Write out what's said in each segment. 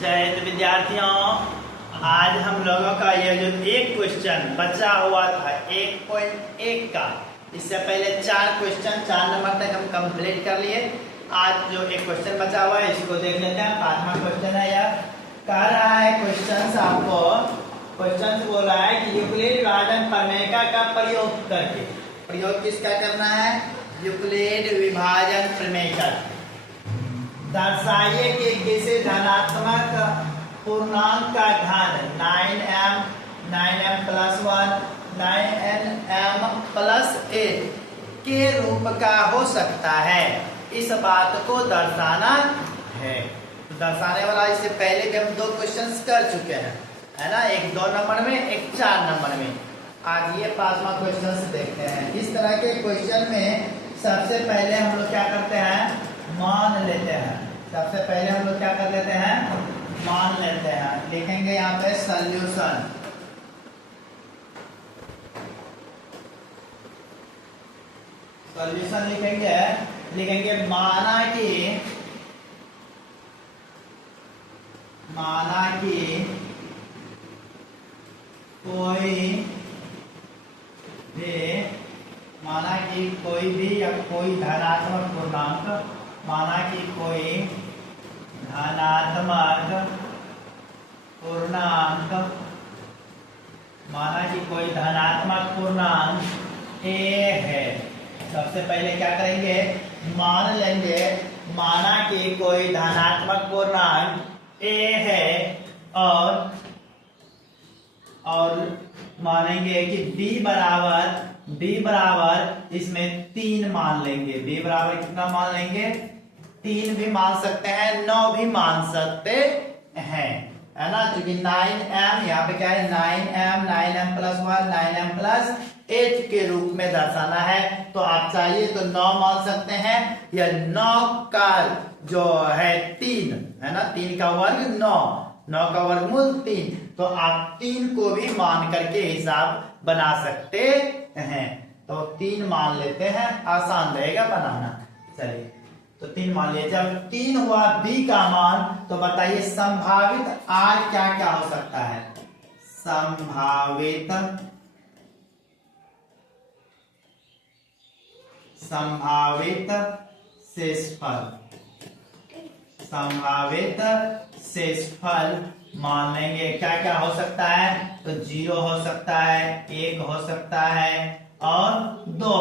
जय हिंद विद्यार्थियों। आज हम लोगों का ये जो एक क्वेश्चन बचा हुआ था 1.1 का, इससे पहले 4 क्वेश्चन 4 नंबर तक हम कंप्लीट कर लिए। आज जो एक क्वेश्चन बचा हुआ है इसको देख लेते हैं। 5वां क्वेश्चन है यह। कह रहा है क्वेश्चन आपको, क्वेश्चन बोल रहा है कि यूक्लिड विभाजन प्रमेय का प्रयोग करके, प्रयोग किसका करना है? यूक्लिड विभाजन प्रमेय का। दर्शाइए कि किसी धनात्मक पूर्णांक का घन 9m प्लस 1 9nm प्लस 8 के रूप का हो सकता है। इस बात को दर्शाना है। दर्शाने वाला इससे पहले भी हम 2 क्वेश्चंस कर चुके हैं, है ना। एक 2 नंबर में, एक 4 नंबर में। आज ये 5वां क्वेश्चन देखते हैं। इस तरह के क्वेश्चन में सबसे पहले हम लोग क्या करते हैं? मान लेते हैं। सबसे पहले हम लोग क्या कर लेते हैं? मान लेते हैं। लिखेंगे यहाँ पे सॉल्यूशन। सॉल्यूशन लिखेंगे माना कि कोई भी या कोई धनात्मक पूर्णांक, माना कि कोई धनात्मक पूर्णांक a है। सबसे पहले क्या करेंगे? मान लेंगे माना कि कोई धनात्मक पूर्णांक a है और मानेंगे कि b बराबर इसमें 3 मान लेंगे। b बराबर कितना मान लेंगे? 3 भी मान सकते हैं, 9 भी मान सकते हैं, है ना। क्योंकि 9m यहाँ पे क्या है? 9m प्लस 1 9m प्लस 8 के रूप में दर्शाना है। तो आप चाहिए तो 9 मान सकते हैं, या 9 का जो है 3, है ना। 3 का वर्ग 9 का वर्गमूल 3। तो आप 3 को भी मान करके हिसाब बना सकते हैं। तो 3 मान लेते हैं, आसान रहेगा बनाना। चलिए तो 3 मान लिया। जब 3 हुआ b का मान, तो बताइए संभावित r क्या क्या हो सकता है? संभावित शेषफल मान लेंगे। क्या क्या हो सकता है? तो 0 हो सकता है, 1 हो सकता है और 2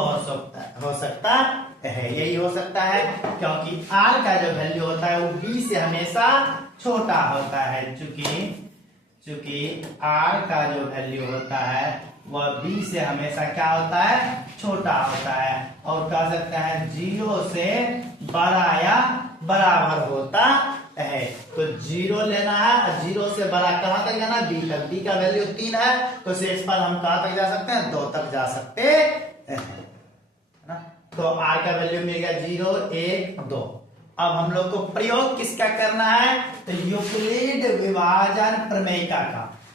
हो सकता है। यही हो सकता है क्योंकि r का जो वैल्यू होता है वो b से हमेशा छोटा होता है। चूंकि r का जो वैल्यू होता है वह b से हमेशा क्या होता है? छोटा होता है। और कह सकते हैं 0 से बड़ा या बराबर होता है। तो 0 लेना है, 0 से बड़ा कहां तक जाना? b तक। b का वैल्यू 3 है, तो शेषफल हम कहां तक जा सकते हैं? 2 तक जा सकते हैं, ना। तो r का वैल्यू मिल गया 0 1 2। अब हम लोग को प्रयोग किसका करना है? तो यूक्लिड विभाजन प्रमेय का।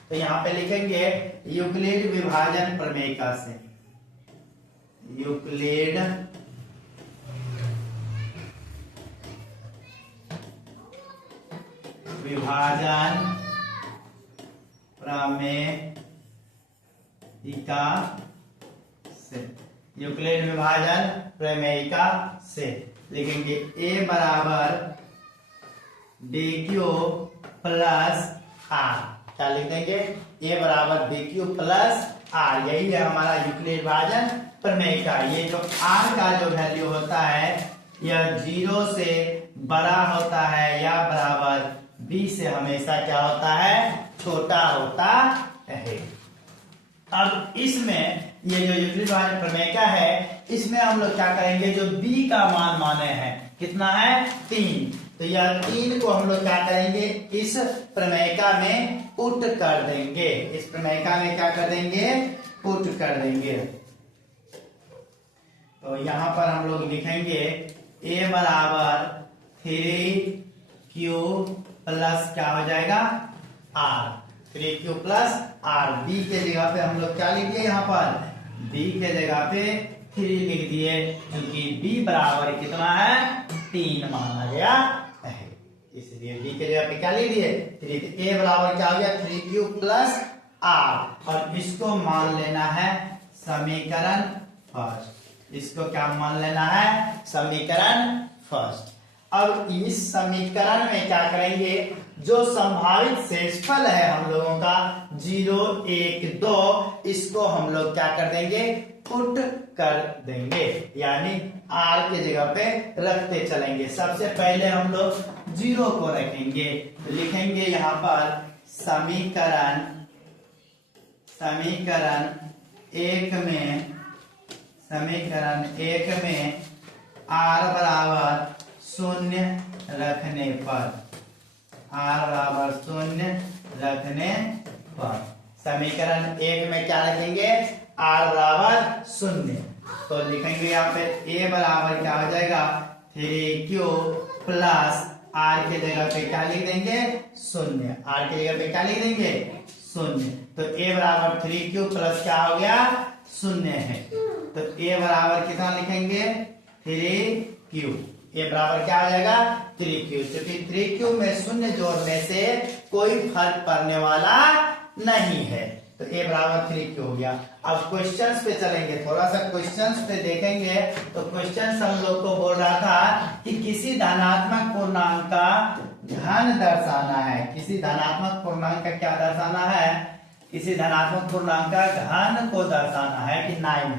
तो यहाँ पे लिखेंगे यूक्लिड विभाजन प्रमेय से। यूक्लिड विभाजन प्रमेय से। यूक्लिड विभाजन प्रमेय से लिखेंगे a बराबर bq प्लस r। क्या लिख देंगे? a बराबर bq प्लस r। यही है हमारा यूक्लिड विभाजन प्रमेय का। ये जो r का जो वैल्यू होता है यह 0 से बड़ा होता है या बराबर b से हमेशा क्या होता है? छोटा होता है। अब इसमें ये जो यूक्लिड विभाजन प्रमेय का है, इसमें हम लोग क्या करेंगे? जो b का मान माने हैं कितना है? 3। तो यह 3 को हम लोग क्या करेंगे? इस प्रमेयिका में पुट कर देंगे। इस प्रमेयिका में क्या कर देंगे? पुट कर देंगे। तो यहां पर हम लोग लिखेंगे a बराबर 3q प्लस क्या हो जाएगा? r। 3q plus r। b के जगह पे हम लोग क्या लिख दिए? यहाँ पर b के जगह पे 3 लिख दिए, क्योंकि b बराबर कितना है? 3 माना गया है। इसलिए b के जगह पे क्या लिख दिए 3। a बराबर क्या हो गया 3q प्लस r, और इसको मान लेना है समीकरण फर्स्ट। इसको क्या मान लेना है समीकरण फर्स्ट। अब इस समीकरण में क्या करेंगे, जो संभावित शेषफल है हम लोगों का 0, 1, 2, इसको हम लोग क्या कर देंगे पुट कर देंगे, यानी r के जगह पे रखते चलेंगे। सबसे पहले हम लोग 0 को रखेंगे, तो लिखेंगे यहाँ पर समीकरण 1 में r बराबर 0 रखने पर समीकरण 1 में क्या रखेंगे r बराबर 0, तो लिखेंगे यहाँ पे a बराबर क्या हो जाएगा 3q प्लस r के जगह पे क्या लिख देंगे 0, r के जगह पे क्या लिख देंगे 0, तो a बराबर 3q प्लस क्या हो गया 0 है, तो a बराबर कितना लिखेंगे 3q, a बराबर क्या हो जाएगा 3q, क्योंकि 3q में 0 जोड़ने से कोई फर्क पड़ने वाला नहीं है, तो a बराबर 3q हो गया। अब क्वेश्चंस पे चलेंगे, थोड़ा सा क्वेश्चंस पे देखेंगे। तो क्वेश्चंस हम लोग को बोल रहा था कि किसी धनात्मक पूर्णांक का घन दर्शाना है। किसी धनात्मक पूर्णांक का क्या दर्शाना है, किसी धनात्मक पूर्णांक का घन को दर्शाना है कि 9,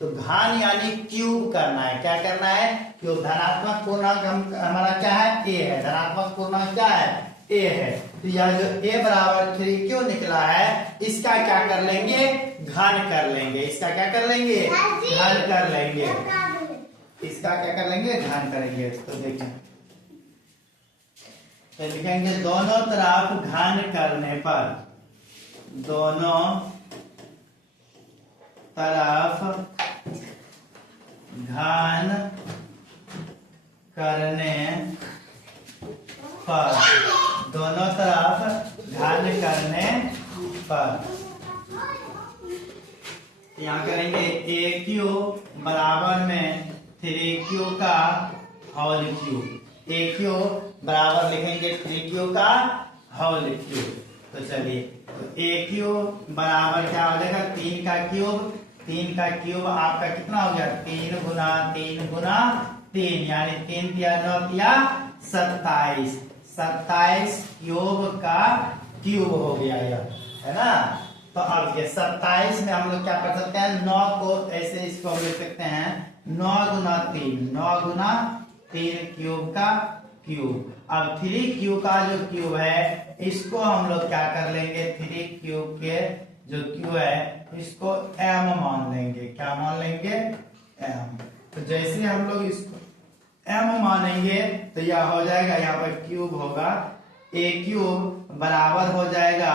तो घन यानी क्यूब करना है। क्या करना है क्यूब। धनात्मक पूर्णांक हमारा क्या है a है, धनात्मक पूर्णांक क्या है a है, तो यह जो a बराबर 3q निकला है इसका क्या कर लेंगे घन कर लेंगे, इसका क्या कर लेंगे घन कर लेंगे, इसका क्या कर लेंगे घन करेंगे। तो देखें, तो लिखेंगे दोनों तरफ घन करने पर, दोनों तरफ घन करने पर, दोनों तरफ घन करने पर यहाँ करेंगे AQ बराबर में 3Q का होल क्यूब, AQ बराबर लिखेंगे 3Q का होल क्यूब। तो चलिए, तो AQ बराबर क्या हो जाएगा 3 का क्यूब, 3 का क्यूब आपका कितना हो गया 3 गुना 3 गुना 3, यानी 3 तिया 9 तिया 27, 27 क्यूब का क्यूब हो गया यह, है ना। तो अब ये 27 में हम लोग क्या कर सकते हैं 9 को ऐसे इसको हम लिख सकते हैं 9 गुना 3, 9 गुना 3 क्यूब का क्यूब। अब 3q का जो क्यूब है इसको हम लोग क्या कर लेंगे 3q के जो क्यूब है इसको m मान लेंगे। क्या मान लेंगे m। तो जैसे हम लोग इसको m मानेंगे तो यह हो जाएगा, यहाँ पर क्यूब होगा, a क्यूब बराबर हो जाएगा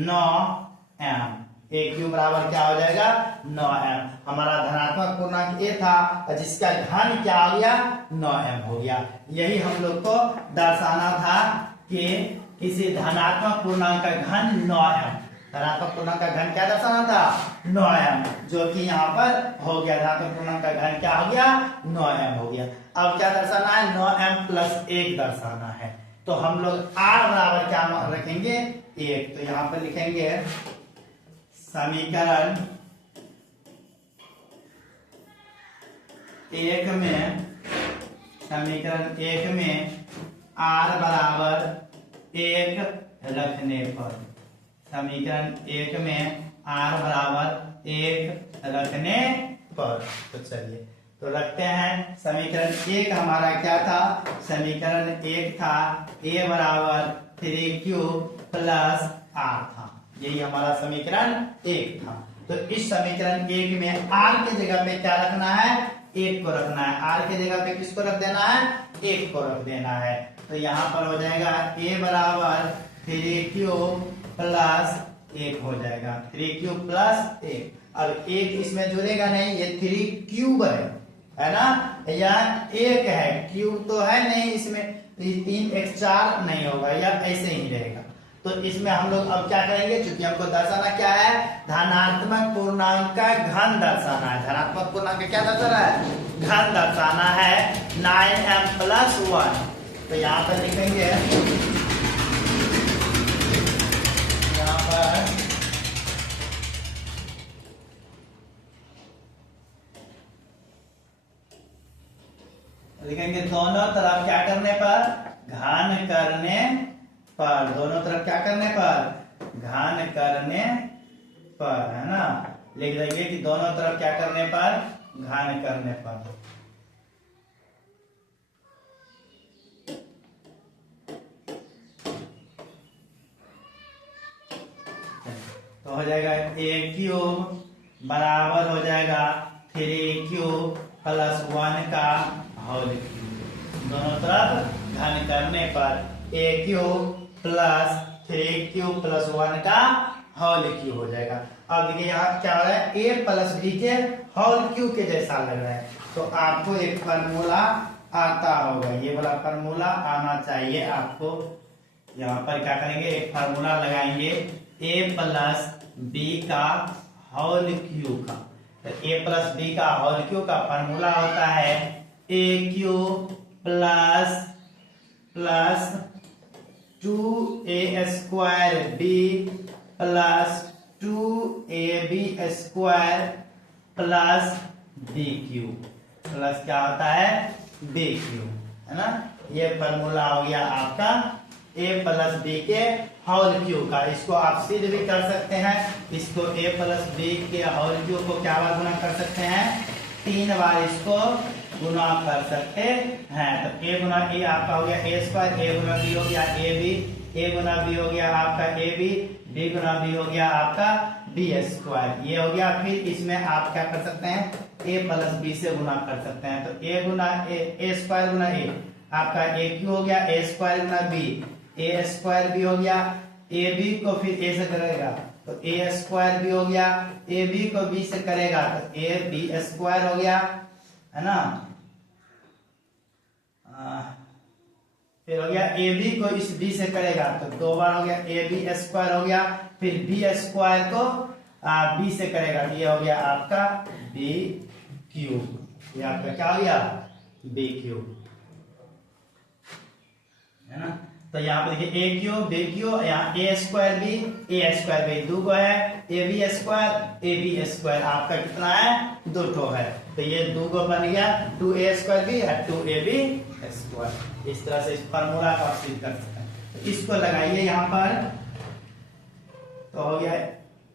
9m, a क्यूब बराबर क्या हो जाएगा 9m। हमारा धनात्मक पूर्णांक a था जिसका घन क्या हो गया 9m हो गया। यही हम लोग को दर्शाना था कि किसी धनात्मक पूर्णांक का घन 9m, धनात्मक पूर्णांक का घन क्या दर्शाना था 9m, जो कि यहाँ पर हो गया। धनात्मक पूर्णांक का घन क्या हो गया 9m हो गया। अब क्या दर्शाना है 9m प्लस 1 दर्शाना है, तो हम लोग r बराबर क्या रखेंगे 1, तो यहाँ पर लिखेंगे समीकरण 1 में r बराबर 1 रखने पर, समीकरण 1 में r बराबर 1 रखने पर, तो चलिए तो रखते हैं। समीकरण 1 हमारा क्या था, समीकरण 1 था a बराबर 3q प्लस r था, यही हमारा समीकरण 1 था। तो इस समीकरण 1 में r के जगह पे क्या रखना है 1 को रखना है, r के जगह पे किसको रख देना है 1 को रख देना है। तो यहाँ पर हो जाएगा a बराबर 3q प्लस 1 हो जाएगा, 3q प्लस 1। अब 1 इसमें जुड़ेगा नहीं, ये 3 क्यूब है ना, या 1 है, क्यूब तो है नहीं इसमें, 3 एक 4 नहीं होगा, या ऐसे ही रहेगा। तो इसमें हम लोग अब क्या करेंगे, क्योंकि हमको दर्शाना क्या है धनात्मक पूर्णांक का घन दर्शाना है। धनात्मक पूर्णांक का क्या दर्शाना है घन दर्शाना है 9m प्लस 1, तो यहाँ पर लिखेंगे, यहाँ पर लिखेंगे दोनों तरफ क्या करने पर, घन करने पर, दोनों तरफ क्या करने पर, घन करने पर, है ना। लिख देंगे कि दोनों तरफ क्या करने पर, घन करने पर। तो हो जाएगा ए क्यूब बराबर हो जाएगा 3 क्यूब प्लस 1 का होल क्यूब। दोनों तरफ घन करने पर ए क्यूब प्लस 3 क्यूब प्लस 1 का होल क्यूब हो जाएगा। अब देखिए यहाँ क्या हो रहा है, ए प्लस बी के होल क्यूब के जैसा लग रहा है, तो आपको एक फार्मूला आता होगा, ये वाला फार्मूला आना चाहिए आपको। यहाँ पर क्या करेंगे, एक फार्मूला लगाएंगे ए प्लस बी का होल क्यूब का। तो ए प्लस बी का होल क्यूब का फार्मूला होता है A cube plus plus 2a square B plus 2ab square plus B cube, plus क्या होता है, बी क्यूब, है ना। ये फार्मूला हो गया आपका a प्लस बी के होल क्यूब का। इसको आप सिद्ध भी कर सकते हैं, इसको a प्लस बी के होल क्यूब को क्या बार गुना कर सकते हैं, 3 बार इसको गुना कर सकते हैं। तो a गुना a आपका हो गया a square, a Guna b हो गया a b, a Guna b हो गया आपका a b, b Guna b हो गया आपका b स्क्वायर, ये हो गया। फिर इसमें आप क्या कर सकते हैं, a प्लस b से गुना कर सकते हैं। तो a Guna a square Guna a आपका a क्यू हो गया, a square Guna b, a square भी हो गया, a b को फिर a से करेगा तो a स्क्वायर भी हो गया, a b को b से करेगा तो a b स्क्वायर हो गया, है ना। फिर हो गया ए बी को इस बी से करेगा तो 2 बार हो गया ए बी स्क्वायर हो गया, फिर बी स्क्वायर को बी से करेगा तो ये हो गया आपका बी क्यूब, ये आपका क्या हो गया, बी क्यूब, है ना। तो यहाँ पे देखिए ए क्यूब बी क्यूब, यहाँ ए स्क्वायर बी दो गो है, ए बी स्क्वायर आपका कितना है, 2 ठो है, तो ये 2 गो बन गया, 2a स्क्वायर बी है 2ab स्क्वायर। इस तरह से इस फार्मूला का आप सिद्ध कर सकते हैं। तो इसको लगाइए यहाँ पर, तो हो गया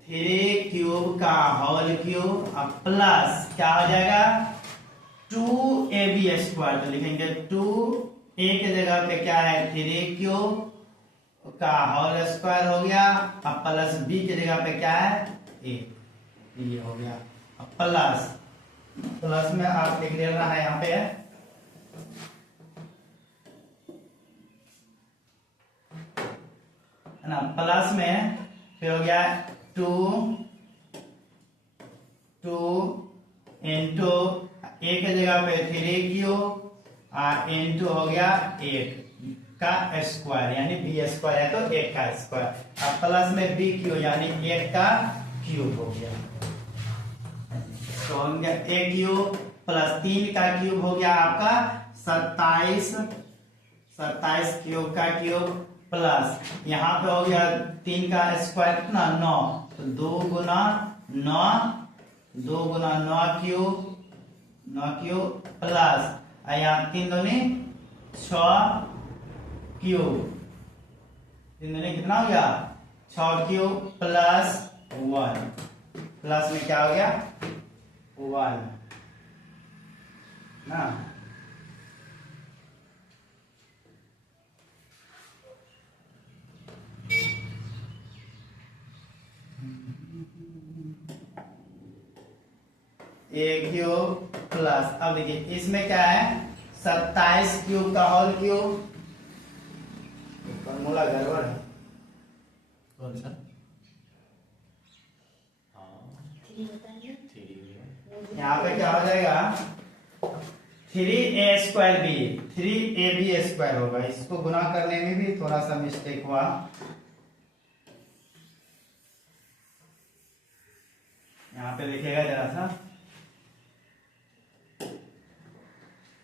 3 क्यूब का होल क्यूब अब प्लस क्या हो जाएगा 2ab स्क्वायर, तो लिखेंगे 2a के जगह पे क्या है 3 क्यूब का होल स्क्वायर हो गया, अब प्लस b के जगह पे क्या है a, ये हो गया। अब प्लस में आप लिख देना है यहाँ पे, है ना, प्लस में फिर हो गया 2 इंटू ए के जगह पे 3 क्यूब इंटू हो गया 8 का स्क्वायर यानी बी स्क्वायर है तो 8 का स्क्वायर, अब प्लस में बी क्यूब यानी 8 का क्यूब हो गया, तो हो गया ए क्यूब प्लस 3 का क्यूब हो गया आपका 27 क्यूब का क्यूब प्लस यहाँ पे हो गया 3 का स्क्वायर कितना 9, तो 2 गुना 9 क्यूब प्लस यहाँ 3 दूनी 6 क्यूब, 3 दूनी कितना हो गया 6 क्यूब प्लस 1, प्लस में क्या हो गया 1 ना। ए क्यूब प्लस, अब देखिए इसमें क्या है 27 क्यूब का होल क्यूब, फॉर्मूला गड़बड़ है कौन सा, यहाँ पे क्या हो जाएगा 3a square B 3ab square होगा, इसको गुना करने में भी थोड़ा सा मिस्टेक हुआ, यहाँ पे लिखेगा जरा सा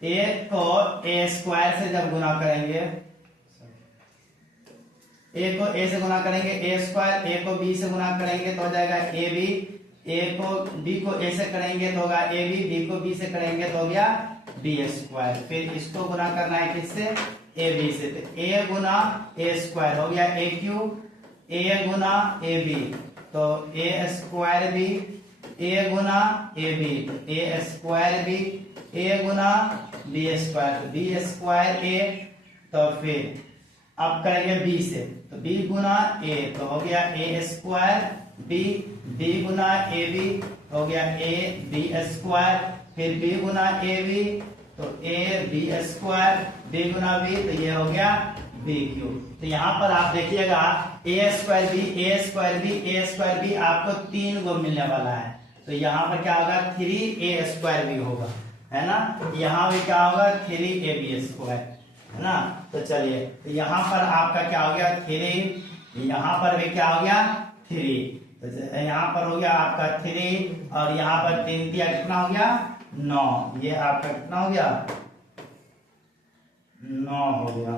ए को ए स्क्वायर से जब गुना करेंगे, ए को ए से गुना करेंगे ए स्क्वायर, ए को बी से गुना करेंगे तो हो जाएगा ए बी, ए को बी को ए से करेंगे तो होगा ए बी, बी को बी से करेंगे तो हो गया बी स्क्वायर। फिर इसको गुना करना है किससे, ए बी से, तो ए गुना ए स्क्वायर हो गया ए क्यूब, ए गुना ए बी तो ए स्क्वायर बी, ए गुना ए बी तो ए स्क्वायर बी, ए गुना बी स्क्वायर तो बी स्क्वायर ए। तो फिर अब करेंगे बी से, तो बी गुना ए तो हो गया ए स्क्वायर बी, बी गुना ए बी हो गया ए बी स्क्वायर, फिर बी गुना ए बी तो ए बी स्क्वायर, बी गुना बी तो ये हो गया बी क्यूब। तो यहाँ पर आप देखिएगा ए स्क्वायर बी, ए स्क्वायर बी, ए स्क्वायर बी आपको 3 गो मिलने वाला है। तो यहाँ पर क्या होगा 3a स्क्वायर बी होगा, है ना। यहाँ भी क्या होगा 3ab स्क्वायर, है ना। तो चलिए, तो यहाँ पर आपका क्या हो गया 3, यहाँ पर भी क्या हो गया 3, तो यहाँ पर हो गया आपका 3 और यहाँ पर 3 दिया कितना हो गया 9, ये आपका कितना हो गया 9 हो गया,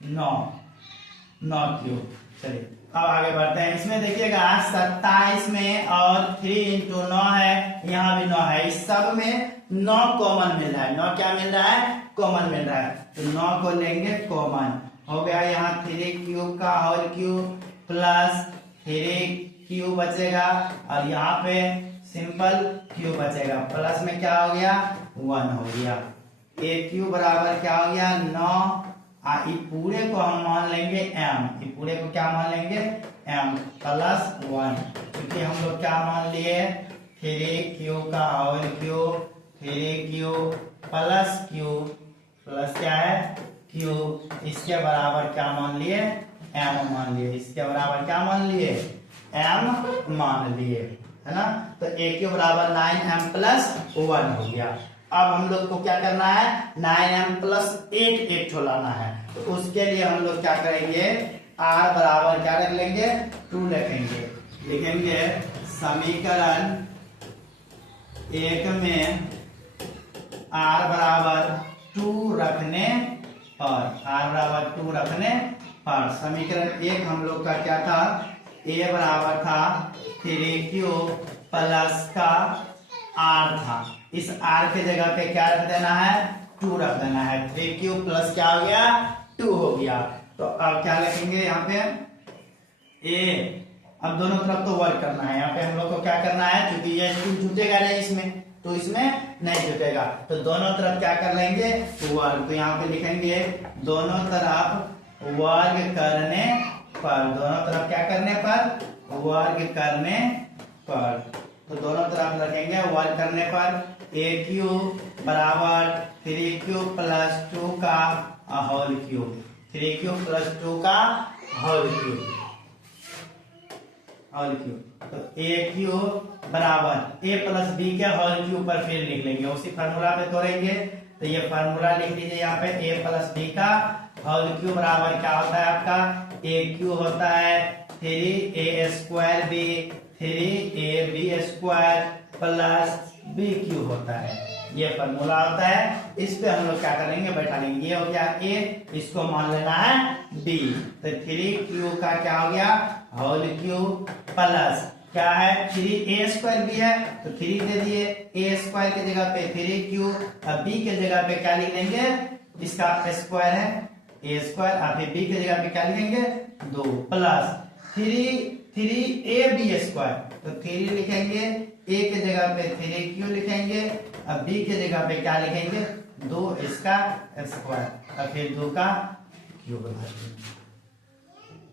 9 क्यूब। चलिए अब आगे बढ़ते हैं। इसमें देखिएगा 27 में और 3 इंटू 9 है, यहाँ भी 9 है, इस सब में 9 कॉमन मिल रहा है, 9 क्या मिल रहा है कॉमन मिल रहा है। तो 9 को लेंगे कॉमन, हो गया यहाँ 3 क्यूब का होल क्यूब प्लस 3 क्यूब बचेगा और यहाँ पे सिंपल क्यूब बचेगा, प्लस में क्या हो गया 1 हो गया, ए क्यूब बराबर क्या हो गया 9, ये पूरे को हम मान लेंगे m, ये पूरे को क्या मान लेंगे m प्लस 1, क्योंकि हम लोग क्या मान लिए 3 क्यूब का whole cube, 3 cube plus cube plus क्या है क्यूब, इसके बराबर क्या मान लिए m मान लिए, इसके बराबर क्या मान लिए m मान लिए, है ना। तो a क्यूब बराबर 9m प्लस 1 हो गया। अब हम लोग को क्या करना है 9m प्लस 8 एक ठो लाना है, तो उसके लिए हम लोग क्या करेंगे r बराबर क्या रख लेंगे 2 रखेंगे, लिखेंगे समीकरण 1 में r बराबर 2 रखने पर, r बराबर 2 रखने पर समीकरण 1 हम लोग का क्या था a बराबर था 3 क्यूब प्लस का r था, इस r के जगह पे क्या रख देना है 2 रख देना है, 3 क्यूब प्लस क्या हो गया 2 हो गया। तो अब क्या लिखेंगे यहाँ पे a, अब दोनों तरफ तो वर्क करना है, यहाँ पे हम लोग को क्या करना है क्योंकि ये 2 जुटेगा नहीं इसमें, तो इसमें नहीं जुटेगा, तो दोनों तरफ क्या कर लेंगे वर्ग, तो यहाँ पे लिखेंगे दोनों तरफ वर्ग करने पर, दोनों तरफ क्या करने पर वर्ग करने पर, तो दोनों तरफ रखेंगे वर्ग करने पर a क्यूब बराबर 3 क्यूब प्लस 2 का होल क्यूब, 3 क्यूब प्लस 2 का होल क्यूब, तो a क्यूब बराबर a प्लस b के होल क्यूब पर फिर लिख लेंगे, उसी फार्मूला पे तोड़ेंगे, तो ये फार्मूला लिख लीजिए यहाँ पे a प्लस b का होल क्यूब बराबर क्या होता है आपका a क्यूब होता है 3a square b, 3ab square plus b cube होता है, ये फार्मूला होता है। इस पे हम लोग क्या करेंगे बैठा लेंगे, ये हो गया a, इसको मान लेना है b, तो 3 क्यूब का क्या हो गया होल क्यूब प्लस क्या है 3a स्क्वायर भी है तो 3 दे दिए, a स्क्वायर के जगह पे 3 क्यूब, अब b के जगह पे क्या लिख देंगे इसका स्क्वायर है a स्क्वायर, और फिर b के जगह पे क्या लिखेंगे 2 प्लस 3ab स्क्वायर, तो 3 लिखेंगे, a के जगह पे 3 क्यू लिखेंगे, अब b के जगह पे क्या लिखेंगे 2 इसका स्क्वायर, और फिर 2 का क्यूब बना देंगे,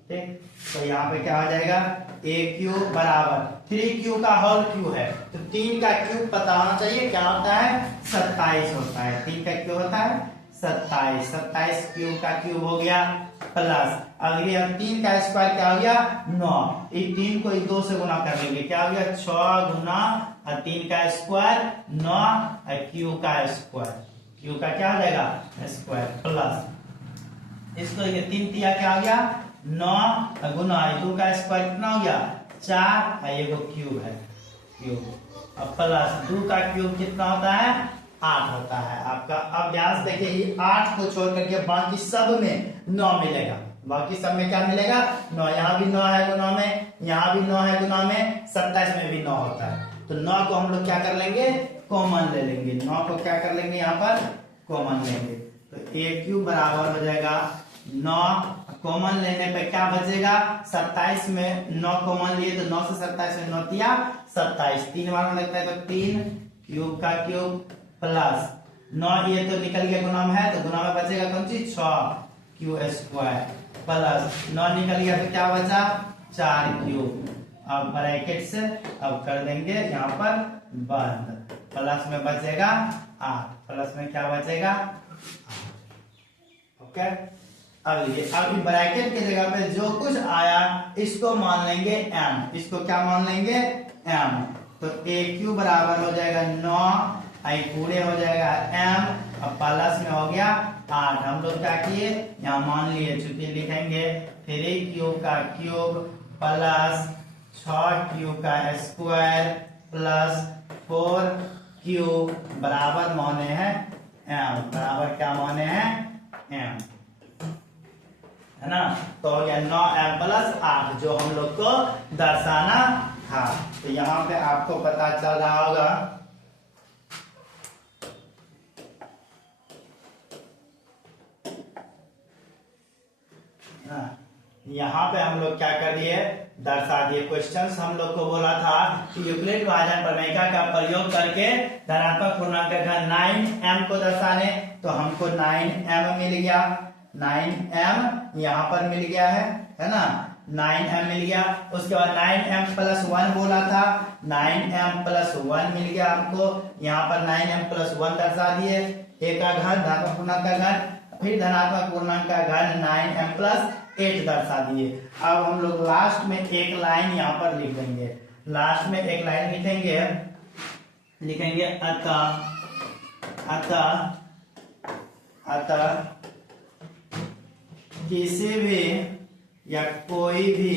ठीक। तो यहाँ पे क्या हो जाएगा a क्यूब बराबर 3 क्यू का होल क्यूब है, तो 3 का क्यूब पता होना चाहिए क्या होता है 27 होता है, 3 का क्यूब होता है 27, 27 क्यूब का क्यूब हो गया प्लस, अब ये 3 का स्क्वायर क्या हो गया 9, इस 3 को 2 से गुना कर लेंगे, क्या हो गया 6 गुना 3 का स्क्वायर 9 क्यू का स्क्वायर, क्यू का क्या हो जाएगा स्क्वायर प्लस इसको ये 3 दिया क्या हो गया 9 गुना 2 का स्क्वायर कितना हो गया 4, ये क्यूब है क्यूब, अब प्लस 2 का क्यूब कितना होता है 8 होता है आपका। अब ध्यान से देखिए, ये 8 को छोड़ करके बाकी सब में 9 मिलेगा। बाकी सब में क्या मिलेगा? 9। यहाँ भी 9 है गुना में, यहाँ भी 9 है गुना में, 27 में भी 9 होता है। तो 9 को हम लोग क्या कर लेंगे? कॉमन ले लेंगे। 9 को क्या कर लेंगे? यहाँ पर कॉमन लेंगे। तो a क्यूब बराबर हो जाएगा 9। कॉमन लेने पे क्या बचेगा? 27 में 9 कॉमन लिए तो 9 से 27 में 9 तिया 27, 3 बार में लगता है तो 3 क्यूब का क्यूब प्लस 9, ये तो निकल गया गुना में है तो गुना में बचेगा कौन चीज? 6 क्यू स्क्वायर प्लस 9 निकल गया तो क्या बचा? 4 क्यूब। अब ब्रैकेट से अब कर देंगे यहाँ पर बंद। प्लस में बचेगा 8, प्लस में क्या बचेगा? 8। ओके, अब देखिए, अब ब्रैकेट की जगह पे जो कुछ आया इसको मान लेंगे m। इसको क्या मान लेंगे? m। तो a क्यूब बराबर हो जाएगा 9, आई पूरे हो जाएगा m, अब प्लस में हो गया 8। हम लोग क्या किए? यहाँ मान लिए, चूंकि लिखेंगे 3 क्यूब का क्यूब प्लस 6 क्यूब का स्क्वायर प्लस 4 क्यूब बराबर माने हैं m। बराबर क्या माने हैं? m, है ना। तो हो गया 9m प्लस 8 जो हम लोग को दर्शाना था। तो यहाँ पे आपको पता चल रहा होगा यहाँ पे हम लोग क्या कर दिए? दर्शा दिए। क्वेश्चंस हम लोग को बोला था कि यूक्लिड विभाजन प्रमेय का प्रयोग करके धनात्मक पूर्णांक का घन 9m को दर्शाने, तो हमको 9m मिल गया। 9m यहाँ पर मिल गया है ना, 9m मिल गया। उसके बाद 9m प्लस 1 बोला था, 9m प्लस 1 मिल गया हमको। यहाँ पर 9m प्लस 1 दर्शा दिए। a का घन धनात्मक पूर्णांक का घन, फिर धनात्मक पूर्णांक का घन 9m प्लस 8 दर्शा दिए। अब हम लोग लास्ट में एक लाइन यहाँ पर लिख देंगे। लास्ट में एक लाइन लिखेंगे अतः किसी भी या कोई भी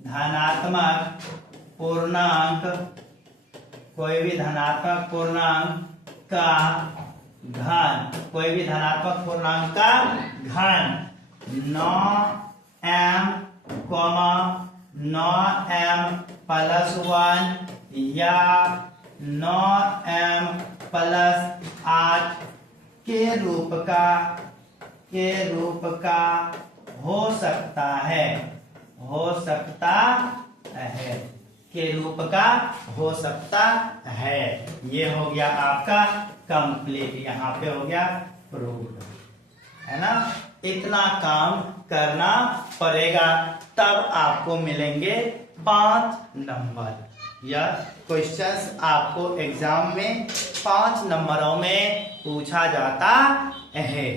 धनात्मक पूर्णांक, कोई भी धनात्मक पूर्णांक का घन, कोई भी धनात्मक पूर्णांक का घन 9m, 9m प्लस 1 या 9m प्लस 8 के रूप का हो सकता है, के रूप का हो सकता है। ये हो गया आपका कंप्लीट, यहाँ पे हो गया प्रूव्ड, है ना। इतना काम करना पड़ेगा तब आपको मिलेंगे 5 नंबर। यह क्वेश्चंस आपको एग्जाम में 5 नंबरों में पूछा जाता है।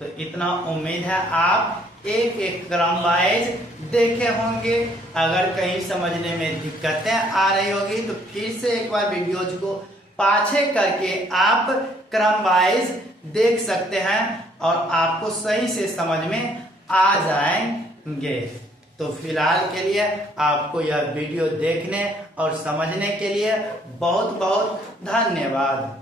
तो इतना उम्मीद है आप एक एक क्रम वाइज देखे होंगे। अगर कहीं समझने में दिक्कतें आ रही होगी तो फिर से एक बार वीडियोज को पाछे करके आप क्रम वाइज देख सकते हैं और आपको सही से समझ में आ जाएंगे। तो फिलहाल के लिए आपको यह वीडियो देखने और समझने के लिए बहुत बहुत धन्यवाद।